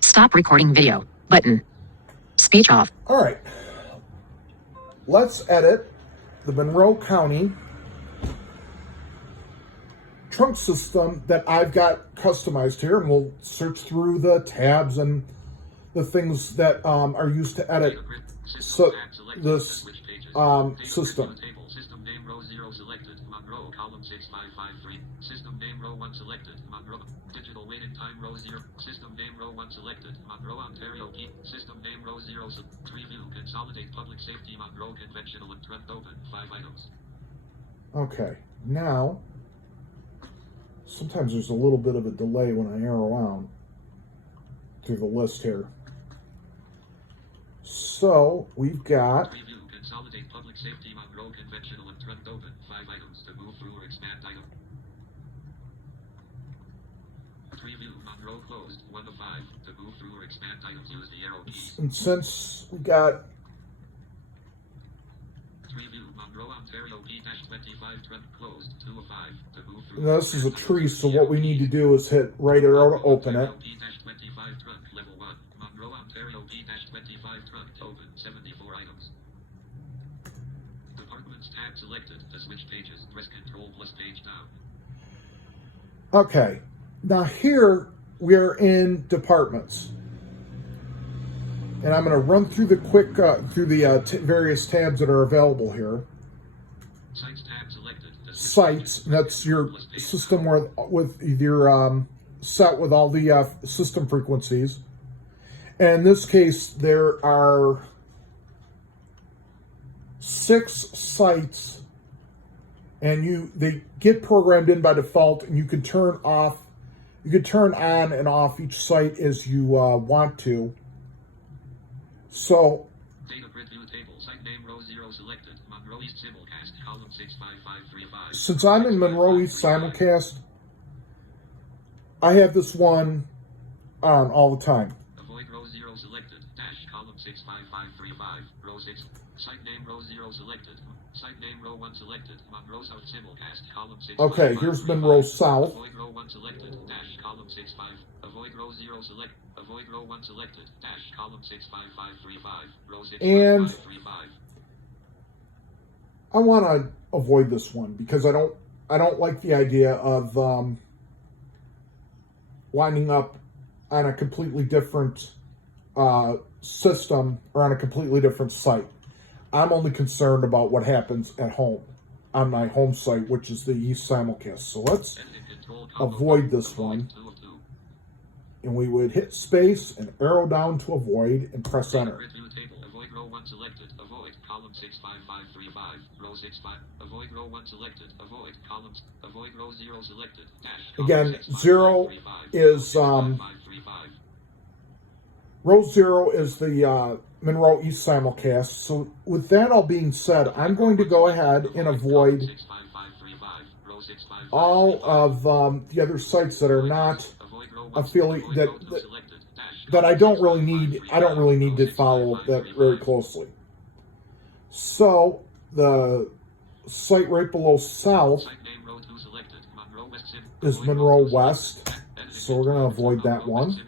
Stop recording video. Button. Speech off. All right. Let's edit the Monroe County trunk system that I've got customized here, and we'll search through the tabs and the things that are used to edit this system. System name row 0 selected. Monroe column 6553. System name row 1 selected. Monroe digital waiting time row 0. System name row 1 selected. Monroe Ontario key. System name row 0. Preview consolidate public safety Monroe conventional and trunk open 5 items. Okay, now sometimes there's a little bit of a delay when I arrow around through the list here. So we've got Preview consolidate public safety Monroe conventional and trunk open 5 items to move through or expand item. Preview Monroe closed 1 of 5 to move through or expand items use the arrow keys. And since we got Preview Monroe Ontario P-25 trunk closed 2 of 5 to move through. now this is a tree, so what we need to do is hit right arrow to open it. P-25 trunk level 1. Monroe Ontario P-25 trunk open 74 items. Departments tab selected to switch pages. Press Control plus page down. Okay, now here we're in departments, and I'm going to run through the quick through the various tabs that are available here. Sites tab selected. Sites, and that's your system with your set with all the system frequencies. And in this case, there are 6 sites, and they get programmed in by default, and you can turn on and off each site as you want to. So Data print view table. Site name row 0 selected. Monroe East simulcast column 65535. since I'm in Monroe East simulcast, I have this one on all the time. Avoid row 0 selected. Dash column 65535. Row 6. Site name row 0 selected. Site name row 1 selected. Monroe South simulcast column 6. Okay, here's Monroe South. Avoid row 1 selected. Dash column 65. Avoid row 0 select. Avoid row 1 selected. Dash column 65535. Row 65535. I want to avoid this one because I don't like the idea of winding up on a completely different system or on a completely different site. I'm only concerned about what happens at home on my home site, which is the East simulcast. So let's avoid this one. And we would hit space and arrow down to avoid and press enter. Avoid row 1 selected. Avoid column 65535. Row 65. Avoid row 1 selected. Avoid columns. Avoid row 0 selected. Dash. Again, 0 is row 0 is the Monroe East simulcast. So with that all being said, I'm going to go ahead and avoid all of the other sites that are not affiliate that I don't really need. I don't really need to follow that very closely. So the site right below South is Monroe West. So we're going to avoid that one.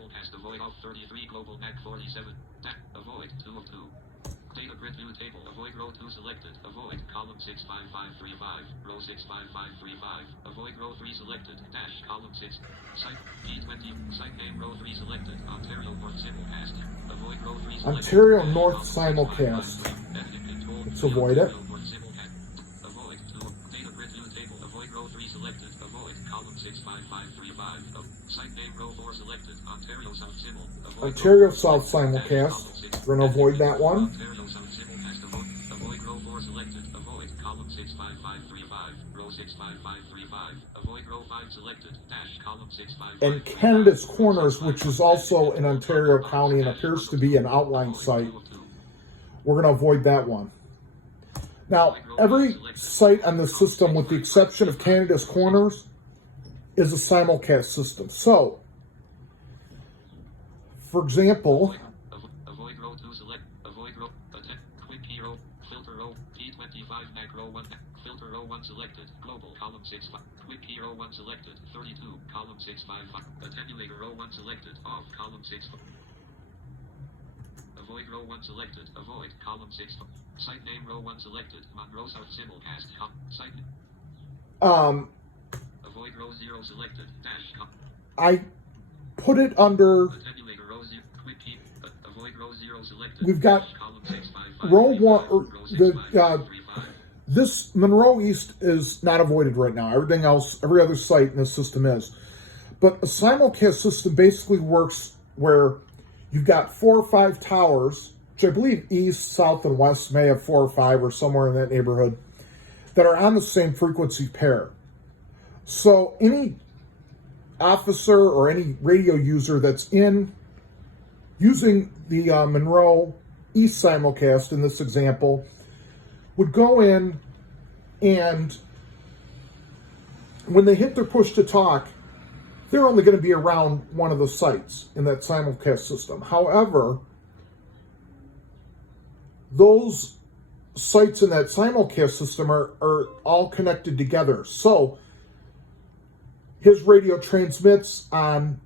Avoid row 2 selected. Avoid column 65535. Row 65535. Avoid row 3 selected. Dash column 6. Site P20. Site name row 3 selected. Ontario North simulcast. Avoid row 3 selected. Ontario North simulcast. Let's avoid it. Avoid 2. Data print view table. Avoid row 3 selected. Avoid column 65535. Site name row 4 selected. Ontario South simul. Ontario South simulcast. We're going to avoid that one. Avoid row 4 selected. Avoid column 65535. Row 65535. Avoid row 5 selected. Dash column 655. And Canada's Corners, which is also in Ontario County and appears to be an outline site. We're going to avoid that one. Now, every site on the system, with the exception of Canada's Corners, is a simulcast system. So, for example, avoid row 2 select. Avoid row. Quick key row. Filter row. P25 macro 1. Filter row 1 selected. Global column 6 5. Quick key row 1 selected. 32 column 6 5 5. Attenuator row 1 selected. Off column 6 5. Avoid row 1 selected. Avoid column 6 5. Site name row 1 selected. Monroe South simulcast. Site. Avoid row 0 selected. Dash. I put it under. Attenuator row 0. Quick key. Avoid row 0 selected. We've got column 6 5 5. row 1. Row 6 5 5 3 5. This Monroe East is not avoided right now. Everything else, every other site in this system is. But a simulcast system basically works where you've got 4 or 5 towers, which I believe east, south, and west may have 4 or 5 or somewhere in that neighborhood, that are on the same frequency pair. So any officer or any radio user that's using the Monroe East simulcast in this example would go in, and when they hit their push to talk, they're only going to be around one of the sites in that simulcast system. However, those sites in that simulcast system are all connected together. So his radio transmits on,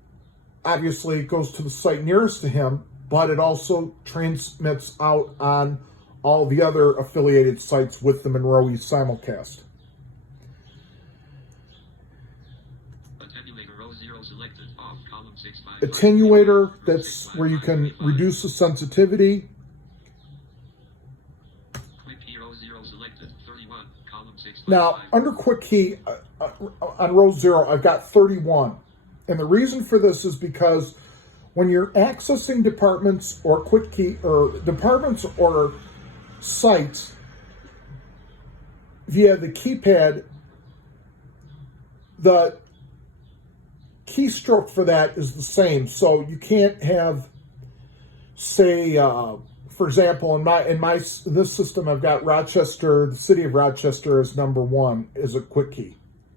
obviously it goes to the site nearest to him, but it also transmits out on all the other affiliated sites with the Monroe East simulcast. Attenuator row 0 selected. Off column 6 5. Attenuator, that's where you can reduce the sensitivity. Quick key row 0 selected. 31 column 6 5. Now, under quick key on row 0, I've got 31. And the reason for this is because when you're accessing departments or quick key or departments or sites via the keypad, the keystroke for that is the same. So you can't have, say, for example, in this system, I've got Rochester, the city of Rochester as number 1 is a quick key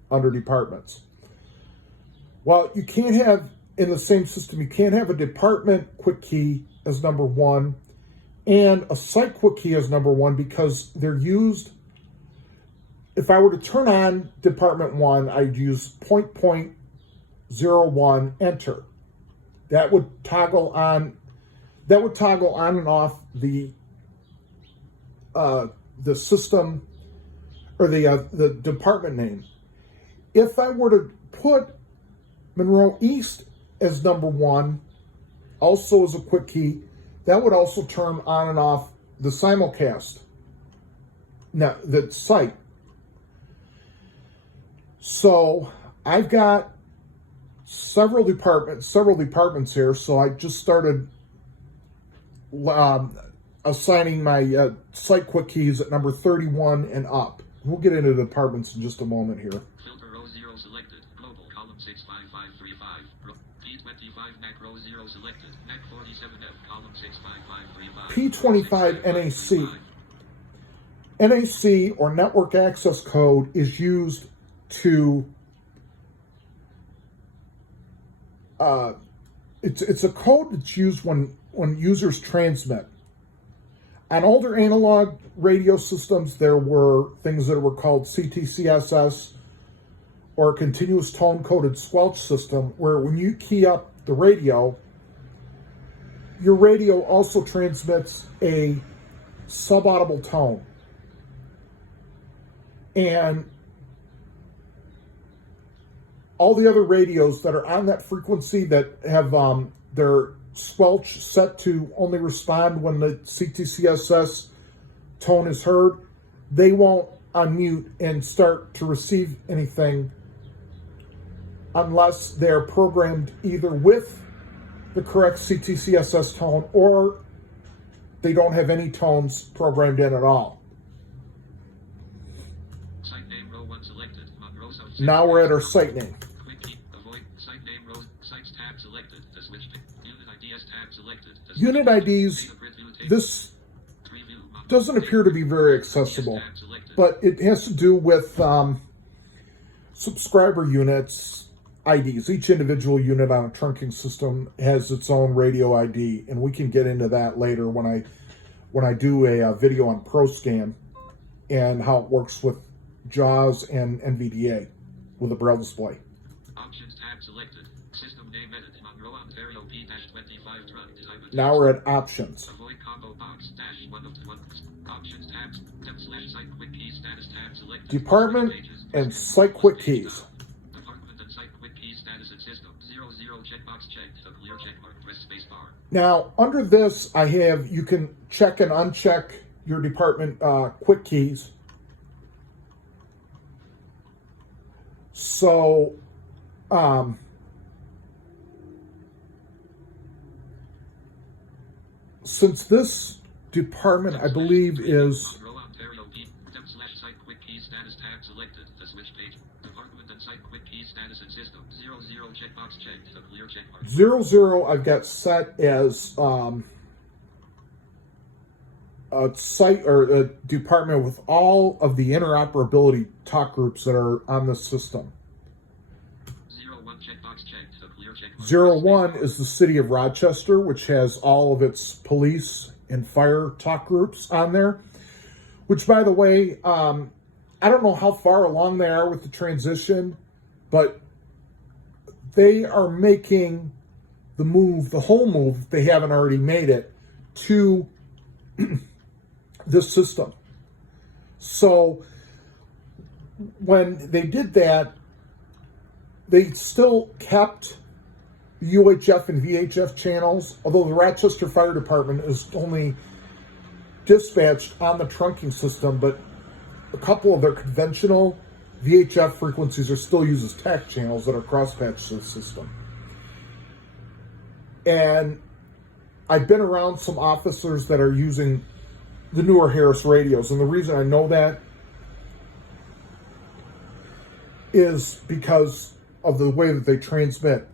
under departments. Well, you can't have, in the same system, you can't have a department quick key as number 1 and a site quick key as number 1, because they're used. If I were to turn on department 1, I'd use .01 enter. That would toggle on and off the system or the department name. If I were to put Monroe East as number 1, also as a quick key, that would also turn on and off the simulcast, now the site. So I've got several departments here. So I just started assigning my site quick keys at number 31 and up. We'll get into the departments in just a moment here. Filter row 0 selected. Global column 65535. P25 NAC row 0 selected. NAC 47F column 65535. P25 NAC or network access code is used to it's a code that's used when users transmit. On older analog radio systems, there were things that were called CTCSS, or continuous tone coded squelch system, where when you key up the radio, your radio also transmits a subaudible tone. And all the other radios that are on that frequency that have their squelch set to only respond when the CTCSS tone is heard, they won't unmute and start to receive anything unless they're programmed either with the correct CTCSS tone or they don't have any tones programmed in at all. Site name row 1 selected. Monroe South. Now we're at our site name. Quick key. Avoid site name row. Sites tab selected. The switch. Unit IDs tab selected. Unit IDs, this doesn't appear to be very accessible, but it has to do with subscriber units IDs. Each individual unit on a trunking system has its own radio ID, and we can get into that later when I do a video on ProScan and how it works with JAWS, and NVDA with a Braille display. Options tab selected. System name edit. Monroe, Ontario P-25 truck. Now we're at options. Avoid combo box dash 1 of 1. Options tabs. Site quick key status tab selected. Department and site quick keys. Department and site quick key status and system. 00 checkbox checked. A clear checkmark. Press space bar. Now, under this, you can check and uncheck your department quick keys. So, since this department, I believe, is Monroe, Ontario site quick key status tab selected. The switch page. Department and site quick key status and system. 00 checkbox checked. A clear checkmark. 00 I've got set as a site or a department with all of the interoperability talk groups that are on the system. 01 checkbox checked. A clear checkmark. 01 is the city of Rochester, which has all of its police and fire talk groups on there. Which, by the way, I don't know how far along they are with the transition, but they are making the move, the whole move, if they haven't already made it, to this system. So when they did that, they still kept the UHF and VHF channels, although the Rochester Fire Department is only dispatched on the trunking system, but a couple of their conventional VHF frequencies are still used as TAC channels that are cross-patched to the system. And I've been around some officers that are using the newer Harris radios, and the reason I know that is because of the way that they transmit.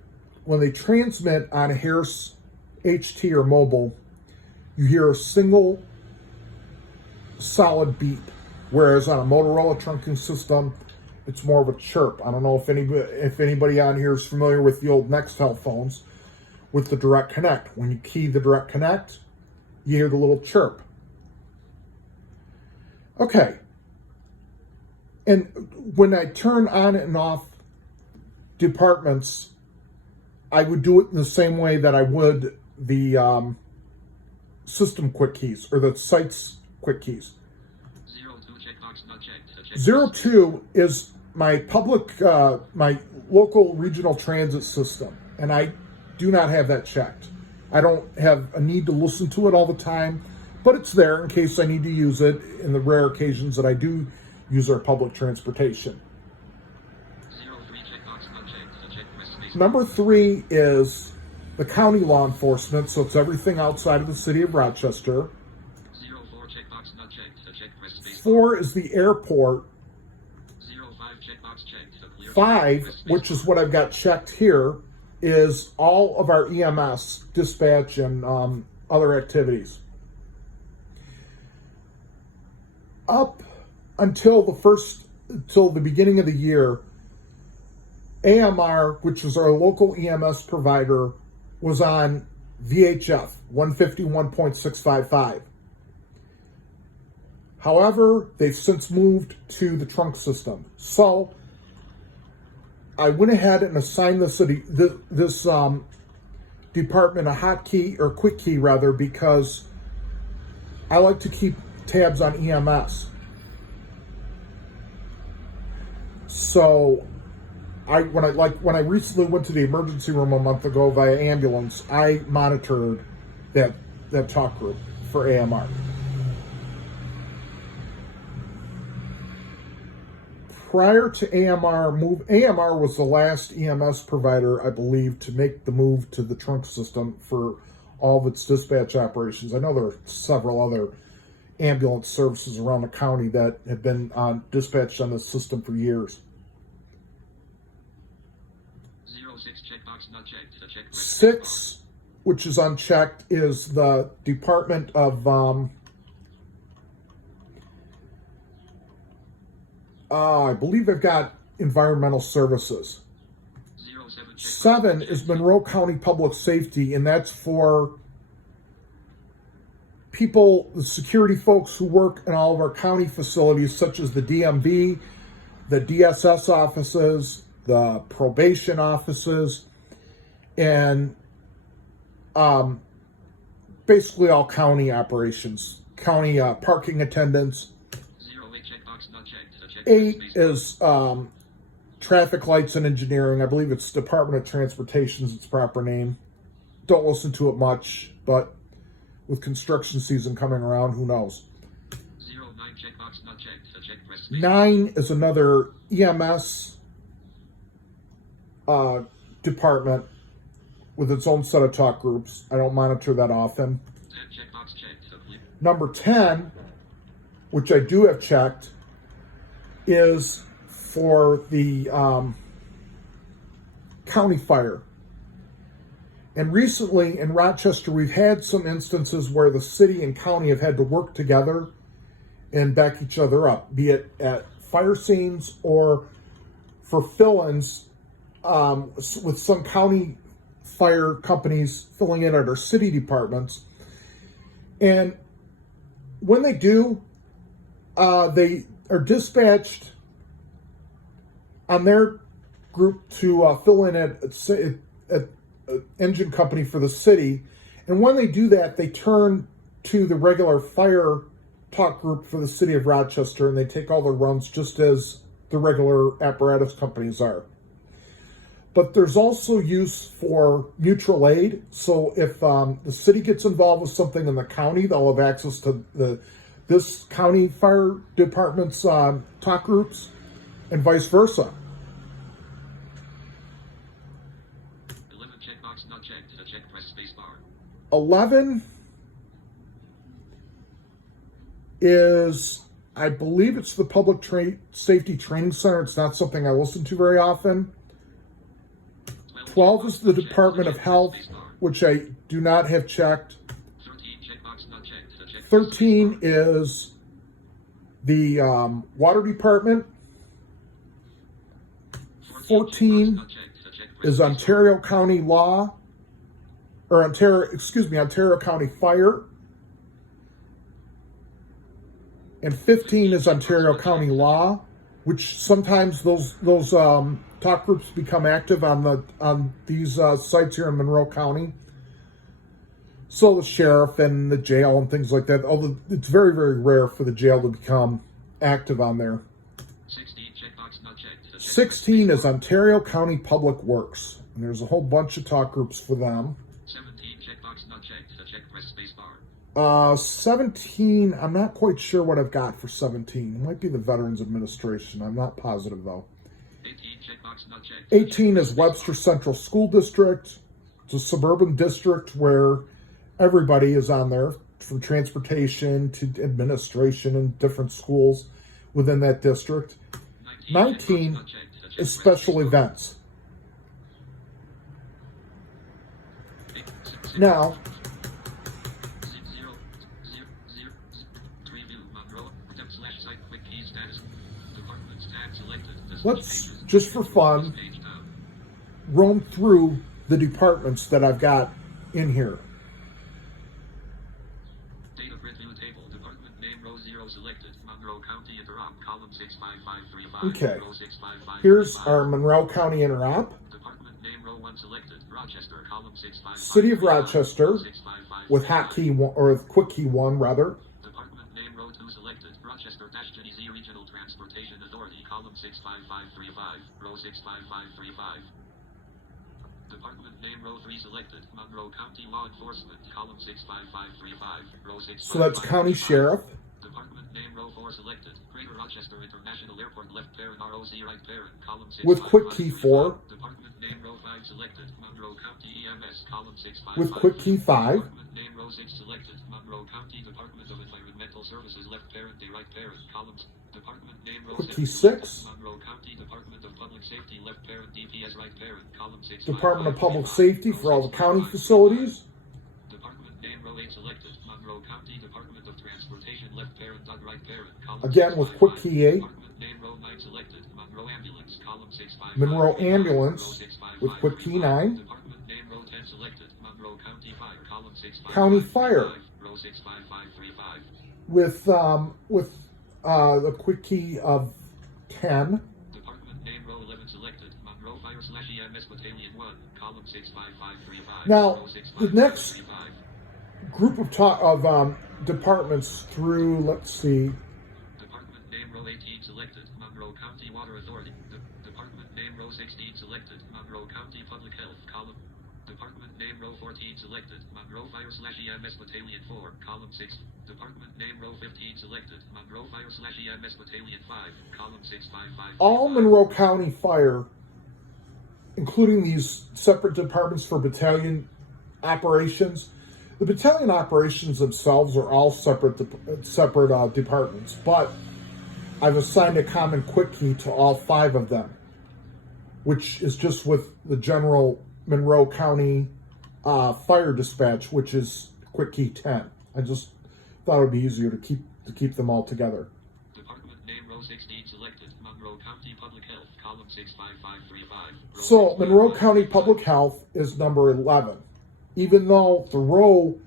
When they transmit on a Harris HT or mobile, you hear a single solid beep, whereas on a Motorola trunking system, it's more of a chirp. I don't know if anybody on here is familiar with the old Nextel phones with the Direct Connect. When you key the Direct Connect, you hear the little chirp. Okay. And when I turn on and off departments, I would do it in the same way that I would the system quick keys or the site's quick keys. 02 checkbox not checked. 02 is my public, my local regional transit system, and I do not have that checked. I don't have a need to listen to it all the time, but it's there in case I need to use it in the rare occasions that I do use our public transportation. 03 checkbox not checked. Check press space. Number 3 is the county law enforcement, so it's everything outside of the city of Rochester. 04 checkbox not checked. Check press space. 4 is the airport. 05 checkbox checked. Clear 5, which is what I've got checked here, is all of our EMS dispatch and other activities. Up until the beginning of the year, AMR, which is our local EMS provider, was on VHF 151.655. However, they've since moved to the trunk system. So I went ahead and assigned this department a hotkey, or quick key rather, because I like to keep tabs on EMS. So when I recently went to the emergency room a month ago via ambulance, I monitored that talk group for AMR. Prior to AMR was the last EMS provider, I believe, to make the move to the trunk system for all of its dispatch operations. I know there are several other ambulance services around the county that have been dispatched on this system for years. 06 checkbox not checked. Check press 6, which is unchecked, is the Department of I believe they've got environmental services. 7 is Monroe County Public Safety, and that's for people, the security folks who work in all of our county facilities, such as the DMV, the DSS offices, the probation offices, and basically all county operations, county parking attendants. 08 checkbox not checked. Check 8 space is traffic lights and engineering. I believe it's Department of Transportation's its proper name. Don't listen to it much, but with construction season coming around, who knows? 09 checkbox not checked. Check press space. 9 is another EMS department with its own set of talk groups. I don't monitor that often. 10 checkbox checked. Number 10, which I do have checked, is for the county fire. And recently in Rochester, we've had some instances where the city and county have had to work together and back each other up, be it at fire scenes or for fill-ins with some county fire companies filling in at our city departments. And when they do, they are dispatched on their group to fill in at engine company for the city. And when they do that, they turn to the regular fire talk group for the city of Rochester, and they take all the runs just as the regular apparatus companies are. But there's also use for mutual aid. So if the city gets involved with something in the county, they'll have access to this county fire department's talk groups, and vice versa. 11 checkbox not checked. Check press space bar. 11 is, I believe it's the Public Safety Training Center. It's not something I listen to very often. 12 is the Department of Health, which I do not have checked. 13 checkbox not checked. Check 13 is the Water Department. 14 is Ontario County Law, or Ontario County Fire. And 15 is Ontario County Law, which sometimes those talk groups become active on these sites here in Monroe County. So the sheriff and the jail and things like that. Although it's very, very rare for the jail to become active on there. 16 checkbox not checked. 16 is Ontario County Public Works, and there's a whole bunch of talk groups for them. 17 checkbox not checked. Check press space bar. 17, I'm not quite sure what I've got for 17. It might be the Veterans Administration. I'm not positive, though. 18 checkbox not checked. 18 is Webster Central School District. It's a suburban district where everybody is on there, from transportation to administration and different schools within that district. 19 is special events. Now, let's, just for fun, roam through the departments that I've got in here. Data grid view table. Department name row 0 selected. Monroe County Interop. Column 65535. Okay. Row 65535. Here's our Monroe County Interop. Department name row 1 selected. Rochester. Column 655. City of Rochester with hotkey one, or with quick key 1 rather. Department name row 2 selected. Rochester-GZ Regional Transportation Authority. Column 65535. Row 65535. Department name row 3 selected. Monroe County Law Enforcement. Column 65535. Row 6. So that's County Sheriff. Department name row 4 selected. Greater Rochester International Airport left parent ROC right parent. Column 6. With quick key 4. Department name row 5 selected. Monroe County EMS. Column 655. With quick key 5. Department name row 6 selected. Monroe County Department of Environmental Services left parent day right parent. Columns. Department name row Quick 6 key selected. 6. Monroe County Department of Public Safety left parent DPS right parent. Column 6. Department of Public Safety for all the county facilities. Department name row 8 selected. Monroe County Department of Transportation left parent right parent. Column Again with quick key 8. Department name row 9 selected. Monroe Ambulance. Column 655. Monroe Ambulance with quick key 9. Department name row 10 selected. Monroe County Fire. Column 655. County Fire Row 65535. with the quick key of 10. Monroe/EMS Battalion 1, column 65535. Now, row the next 65535. group of departments through, let's see, Department name row 18 selected, Monroe County Water Authority. Department name row 16 selected, Monroe County Public Health, column. Department name row 14 selected, Monroe Fire/EMS Battalion 4, column 6. Department name row 15 selected, Monroe Fire/EMS Battalion 5, column 655. all Monroe County Fire, including these separate departments for battalion operations. The battalion operations themselves are all separate departments, but I've assigned a common quick key to all 5 of them, which is just with the general Monroe County Fire Dispatch, which is quick key 10. I just thought it would be easier to keep them all together. Department name row 16 selected, Monroe County Public Health, column 65535. So Monroe County Public Health is number 11, even though the row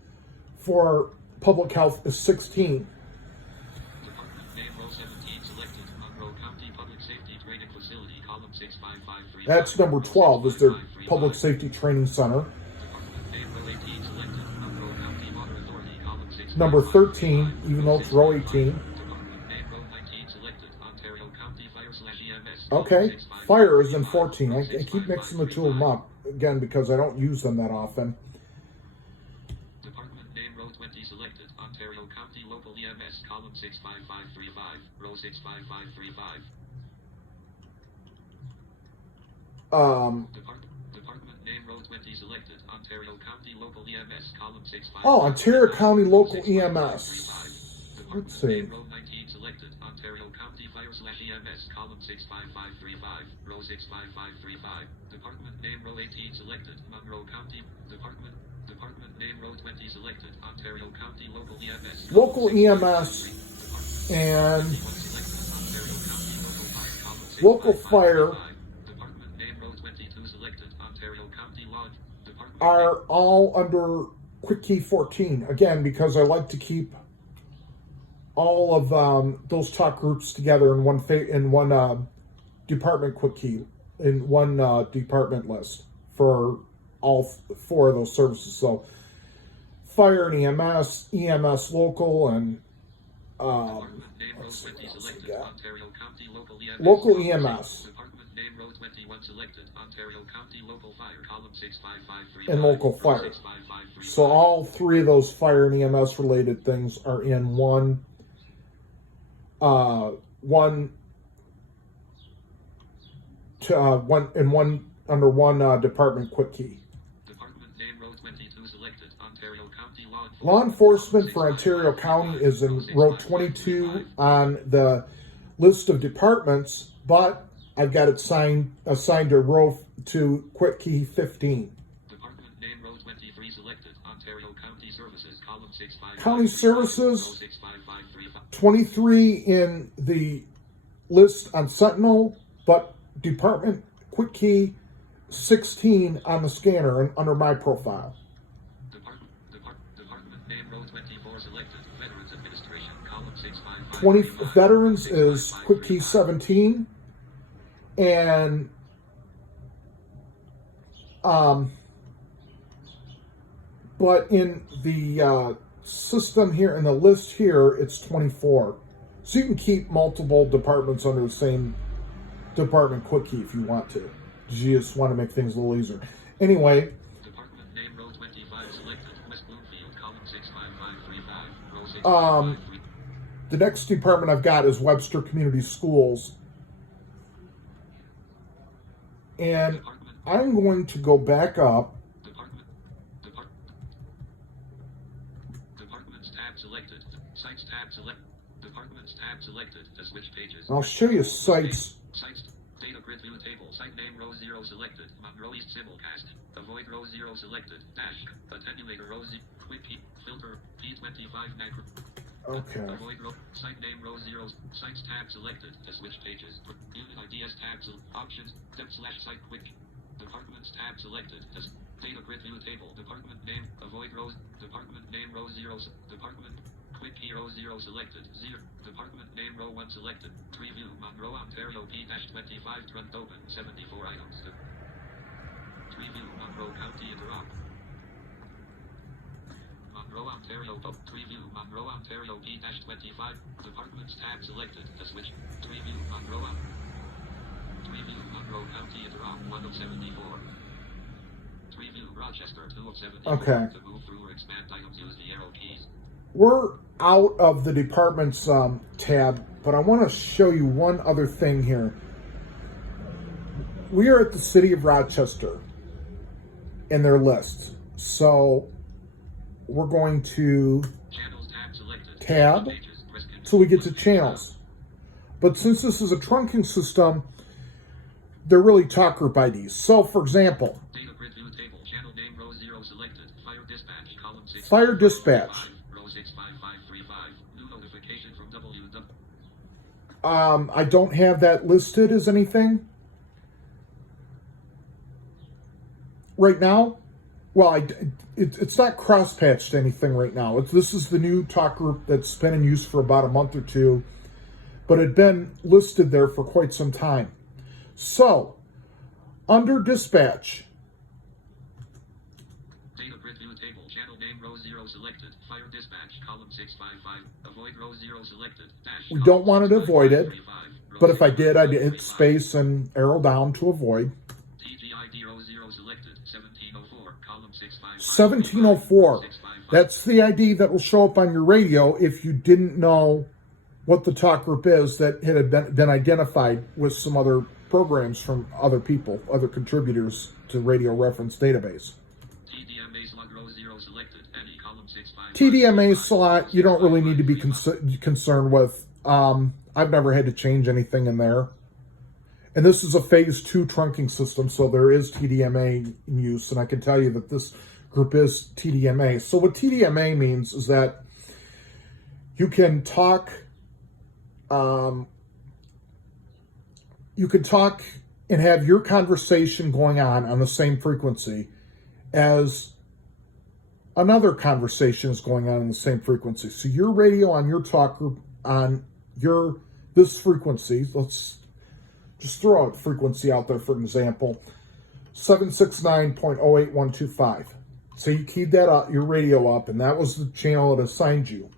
for public health is 16. Department name row 17 selected, Monroe County Public Safety Training Facility, column 65535. That's number 12, is their Public Safety Training Center. Department name row 18 selected, Monroe County Water Authority, column 65535. Number 13, even though it's row 18. Department name row 19 selected, Ontario County Fire/EMS. Okay, fire is in 14. I keep mixing the 2 of them up, again, because I don't use them that often. Department name row 20 selected, Ontario County Local EMS, column 65535, row 65535. Department name row 20 selected, Ontario County Local EMS, column 65535. Oh, Ontario County Local EMS. Department Let's see. name row 19 selected, Ontario County Fire/EMS, column 65535, row 65535. Department name row 18 selected, Monroe County. Department name row 20 selected, Ontario County Local EMS. Local EMS and local fire Department name row 22 selected, Ontario County Law. are all under quick key 14, again, because I like to keep all of those talk groups together in one department quick key, in one department list for all 4 of those services. So fire and EMS, EMS local, and let's see what else we got. Local EMS Department name row 21 selected, Ontario County Local Fire, column 65535. and local fire. 65535. So all 3 of those fire and EMS related things are in one under one department quick key. Department name row 22 selected, Ontario County Law enforcement for Ontario County is in row 22 on the list of departments, but I've got it assigned a row to quick key 15. Department name row 23 selected, Ontario County Services, column 655. County Services, 65535. 23 in the list on Sentinel, but department quick key 16 on the scanner and under my profile. Department name row 24 selected, Veterans Administration, column 655. 20 veterans is quick key 17, and but in the system here, in the list here, it's 24. So you can keep multiple departments under the same department quick key if you want to. You just want to make things a little easier. Anyway, Department name row 25 selected, West Bloomfield, column 65535, row 65535. the next department I've got is Webster Community Schools. And I'm going to go back up. Departments tab selected. Sites tab select. Departments tab selected. To switch pages. I'll show you sites. Sites. Data grid view table. Site name row 0 selected. Monroe East simulcast. Avoid row 0 selected. Dash. Attenuator row 0. Quick P. Filter. P25 macro. Okay. Avoid row. Site name row 0. Sites tab selected. To switch pages. Unit IDS tab. Options. Dep/site quick. Departments tab selected. Data grid view table. Department name. Avoid rows. Department name row 0. Department. Quick key row 0 selected. 0. Department name row 1 selected. Preview. Monroe, Ontario P-25 front open. 74 items. Preview Monroe County Interop. Monroe, Ontario. Preview Monroe, Ontario P-25. Departments tab selected. The switch. Preview Monroe. Preview Monroe County Interop 1 of 74. Preview Rochester 2 of 74. Okay. To move through or expand items, use the arrow keys. We're out of the departments tab, but I want to show you one other thing here. We are at the city of Rochester in their list. So we're going to Channels tab selected. tab till we get to channels. But since this is a trunking system, they're really talk group IDs. So for example, Data grid view table. Channel name row 0 selected. Fire dispatch column 6. Fire dispatch. Row 65535. New notification from WW. I don't have that listed as anything right now. Well, it's not cross-patched anything right now. This is the new talk group that's been in use for about a month or two, but it had been listed there for quite some time. So, under dispatch, Data grid view table. Channel name row 0 selected. Fire dispatch column 655. Avoid row 0 selected. Dash we don't want it column avoided, 6535. but if I did, I'd hit space and arrow down to avoid. TGID row 0 selected. 1704 column 655. 1704. That's the ID that will show up on your radio if you didn't know what the talk group is that had been identified with some other programs from other people, other contributors to Radio Reference Database. TDMA slot row 0 selected. Any column 655. TDMA slot, you don't really need to be concerned with. I've never had to change anything in there. And this is a phase 2 trunking system, so there is TDMA in use, and I can tell you that this group is TDMA. So what TDMA means is that you can talk and have your conversation going on the same frequency as another conversation is going on in the same frequency. So your radio on your talk group on this frequency, let's just throw a frequency out there for example, 769.08125. So you keyed that up, your radio up, and that was the channel it assigned you.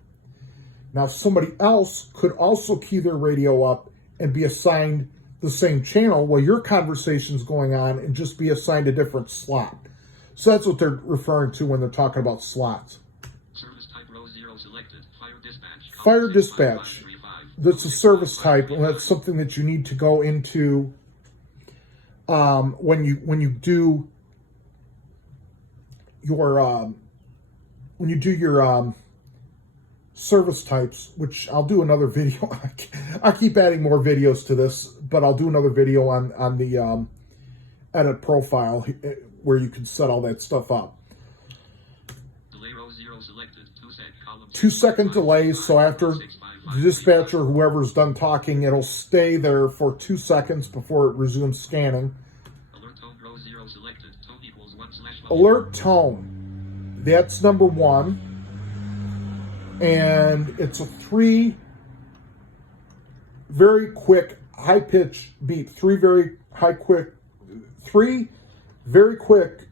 Now somebody else could also key their radio up and be assigned the same channel while your conversation's going on and just be assigned a different slot. So that's what they're referring to when they're talking about slots. Service type row 0 selected. Fire dispatch. Fire dispatch. That's a service type, and that's something that you need to go into when you do your service types, which I'll do another video. I keep adding more videos to this, but I'll do another video on the edit profile where you can set all that stuff up. Delay row 0 selected. 2-second delay, so after the dispatcher, whoever's done talking, it'll stay there for 2 seconds before it resumes scanning. Alert tone row 0 selected. Tone equals 1/. Alert tone, that's number 1. And it's a 3 very quick, high-pitch beep. 3 very quick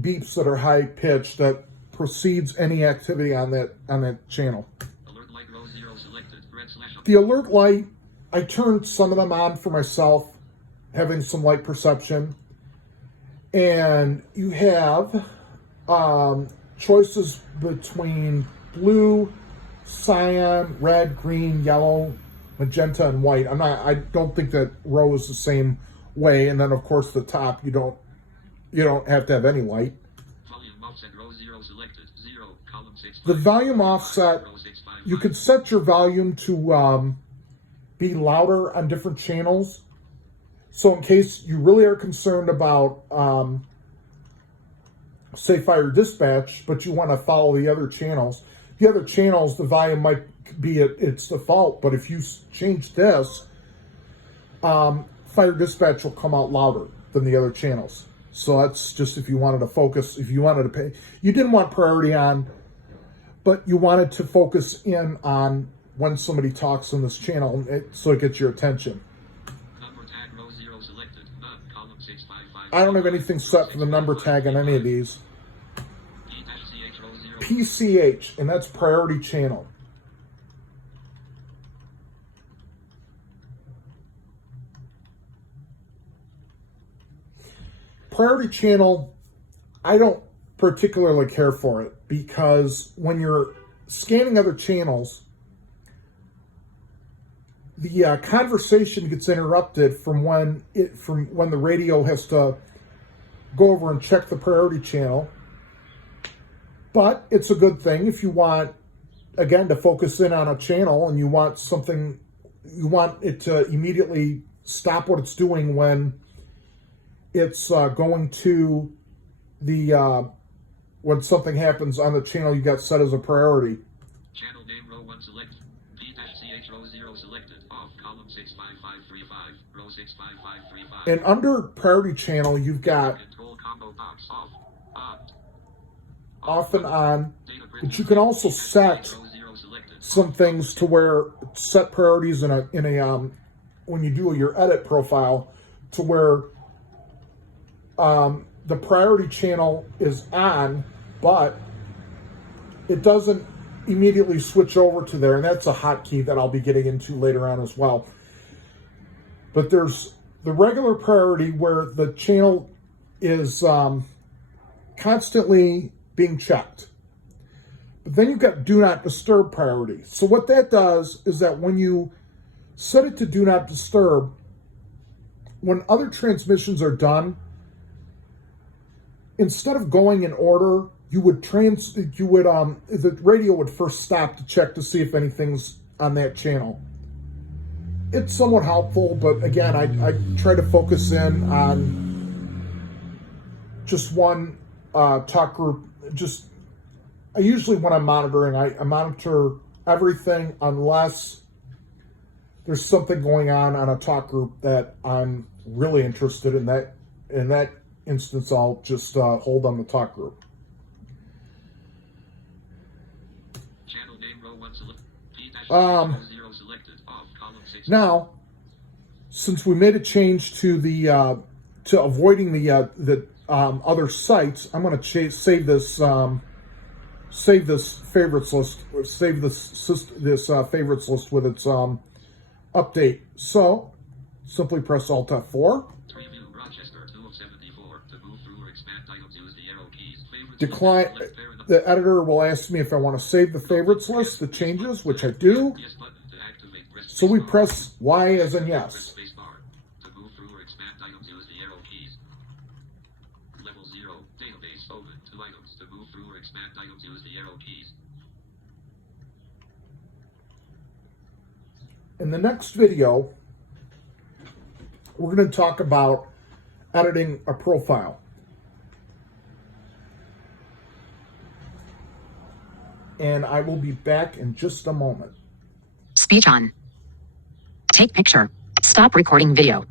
beeps that are high-pitched that precedes any activity on that channel. Alert light row 0 selected. Red/. The alert light, I turned some of them on for myself, having some light perception. And you have choices between blue, cyan, red, green, yellow, magenta, and white. I don't think that row is the same way. And then of course the top, you don't have to have any light. Volume offset row 0 selected. 0 column 6. The volume offset, you could set your volume to be louder on different channels. So in case you really are concerned about say fire dispatch, but you want to follow the other channels, the volume might be at its default, but if you change this, fire dispatch will come out louder than the other channels. So that's just if you wanted to focus, if you wanted to pay, you didn't want priority on, but you wanted to focus in on when somebody talks on this channel so it gets your attention. Number tag row 0 selected. None column 655 I don't have anything set for the number tag on any of these. P-CH row 0. PCH, and that's priority channel. Priority channel, I don't particularly care for it because when you're scanning other channels, the conversation gets interrupted from when the radio has to go over and check the priority channel. But it's a good thing if you want, again, to focus in on a channel and you want it to immediately stop what it's doing when it's going to the when something happens on the channel you got set as a priority. Channel name row 1 select. P-CH row 0 selected. Off column 65535. Row 65535. And under priority channel, you've got Control combo box off. On. off and on, Data but print. you can also set Row 0 selected. some things to where set priorities in a when you do your edit profile to where the priority channel is on, but it doesn't immediately switch over to there, and that's a hotkey that I'll be getting into later on as well. But there's the regular priority where the channel is constantly being checked. But then you've got do not disturb priority. So what that does is that when you set it to do not disturb, when other transmissions are done, instead of going in order, the radio would first stop to check to see if anything's on that channel. It's somewhat helpful, but again, I try to focus in on just one talk group. I usually, when I'm monitoring, I monitor everything unless there's something going on a talk group that I'm really interested in. In that instance, I'll just hold on the talk group. Channel name row 1 select. P-CH Um, row 0 selected. Off column 6. Now, since we made a change to the to avoiding the other sites, I'm going to save this favorites list. Save this favorites list with its update. So simply press Alt F4. Preview Rochester 2 of 74. To move through or expand items, use the arrow keys. Favorites Decline. select pair in the The editor will ask me if I want to save the favorites list, the changes, which I do. yes button to activate. Press So we spacebar. press Y as in Press yes. spacebar. To move through or expand items, use the arrow keys. Level 0. Database open. 2 items. To move through or expand items, use the arrow keys. In the next video, we're going to talk about editing a profile. And I will be back in just a moment. Speech on. Take picture. Stop recording video.